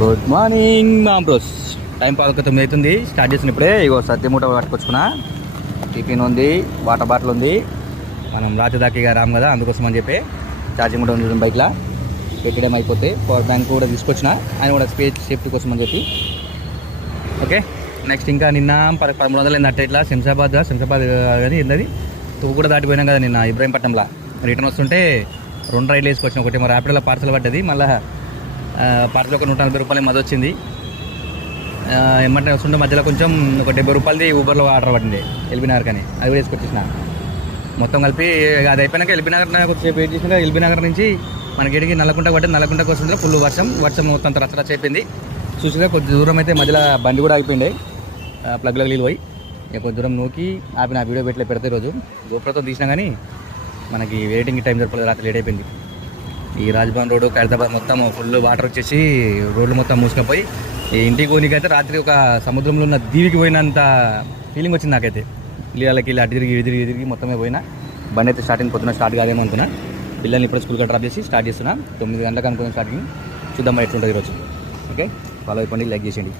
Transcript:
Good morning మా bros. Time 9 అవుతుంది. Start చేసిన ఇప్పుడే ఇగో సత్యమూట పట్టుకొచ్చుకున్నా. టిఫిన్ ఉంది, వాటర్ బాటిల్ ఉంది. మనం రాత్రి దాకా రాము కదా, అందుకోసం అని చెప్పి ఛార్జింగ్ కూడా ఉంది బైక్లో పెట్టడం అయిపోతే పవర్ బ్యాంక్ కూడా తీసుకొచ్చిన, ఆయన కూడా సేఫ్టీ కోసం అని చెప్పి. ఓకే, నెక్స్ట్ ఇంకా నిన్న 1300 అయింది అట్ట ఇట్లా శంషాబాద్ కానీ ఏంటది తువ్వు కూడా దాటిపోయినాం కదా నిన్న ఇబ్రాహీంపట్నంలో. రిటర్న్ వస్తుంటే 2 రైడ్లు వేసుకొచ్చిన. ఒకటి మా ర్యాపిడోలో పార్సల్ పడ్డది, మళ్ళీ పార్సల్ ఒక 140 రూపాయలు మధ్య వచ్చింది. ఏమంటే వస్తుంటే మధ్యలో కొంచెం ఒక 70 రూపాయలది ఊబర్లో ఆర్డర్ పట్టింది ఎల్బీనగర్ కానీ, అది కూడా వేసుకొచ్చేసిన. మొత్తం కలిపి అది అయిపోయినాక ఎల్బీనగర్ కొద్దిసేపు వెయిట్ చేసినాక ఎల్బీనగర్ నుంచి మన గడికి నల్లకుంట పట్టి నల్లకుంటకు వస్తుంటే ఫుల్ వర్షం మొత్తం రచ్చ అయిపోయింది. చూసిగా కొద్ది దూరం అయితే మధ్యలో బండి కూడా అయిపోయింది, ప్లగ్లో నీళ్ళు పోయి. ఇక కొద్ది దూరం నూకి ఆపిన వీడియో పెడితే రోజు గోప్రతో తీసినా కానీ మనకి వెయిటింగ్ టైం సరిపోలేదు, రాత్రి లేట్ అయిపోయింది. ఈ రాజ్భవన్ రోడ్డు ఖైరతాబాద్ మొత్తం ఫుల్ వాటర్ వచ్చేసి రోడ్లు మొత్తం మూసుకుపోయి ఈ ఇంటికి పోనీకైతే రాత్రి ఒక సముద్రంలో ఉన్న దీవికి పోయినంత ఫీలింగ్ వచ్చింది నాకైతే. ఇళ్ళకి అటు తిరిగి మొత్తమే పోయినా. బండి అయితే పొద్దున స్టార్ట్ కాదేమో అనుకున్నా. పిల్లల్ని ఇప్పుడు స్కూల్కి డ్రాప్ చేసి స్టార్ట్ చేస్తున్నా. 9 గంటలకు అనుకున్న స్టార్టింగ్. చూద్దాం ఎట్లుంటుంది ఈరోజు. ఓకే, ఫాలో అయిపోండి, లైక్ చేసేయండి.